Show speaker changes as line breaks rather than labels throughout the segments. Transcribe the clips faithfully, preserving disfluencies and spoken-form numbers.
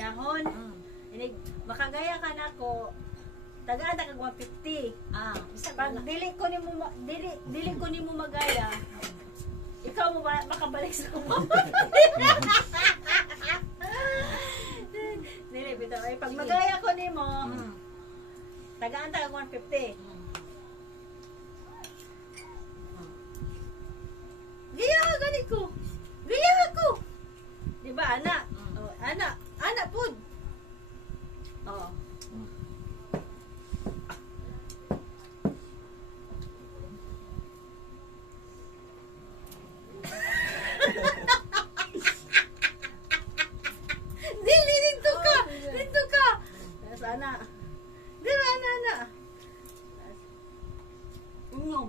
gayahon.
Mm.
Inig makagaya ka nako. Tagaan ta kag one fifty.
Ah, bisa
Pag dili ko nimo ma- dili dili ko nimo magaya. Ikaw mo ba makabalik sa kumo? Dili bitaw ay pag magaya ko nimo,
Mm.
tagaan ta kag one fifty.
Mm.
Gaya gani ko. Gaya ko. Di ba ana?
Mm.
Oh, ana, ana pud. Oh. Dili dito ka. Dito ka. Sana. Dira ana ana.
Unyong.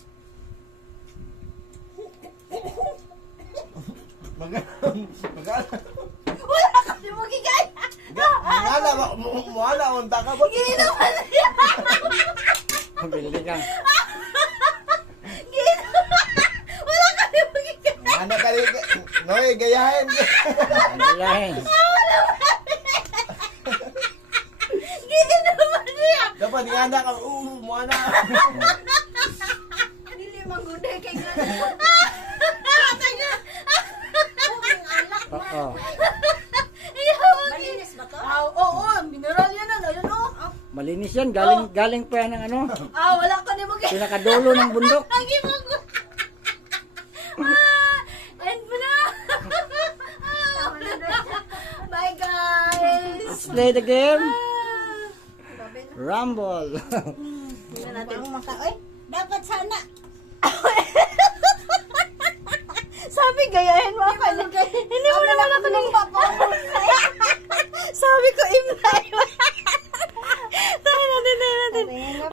Magala.
Wala ka di mo gigaya.
Magala ba muala unta ka ba?
Ginawa niya.
Bili ka.
Ginawa. Wala ka di mo gigaya.
Ano ka rin? Noy, gayahin.
Ayahin.
Ginawa niya.
Dapat nga na ka. Uh, muala.
Dili mangguday kay gano'n.
Oo.
Malinis ba to?
Ah, oo, mineral yan na, ayun o.
Malinis yan. Galing, galing pa yan ng ano.
Ah, wala ka ni mo gaya.
Pinakadulo ng bundok.
Lagi mo ko. Ah, end mo na. Ah, bye guys.
Let's play the game.
Ah.
Rumble.
Tingnan natin.
Ang maka, oy, dapat sana.
Sabi gayahin mo ako. Hindi mo naman ako nang Sabi ko imlay.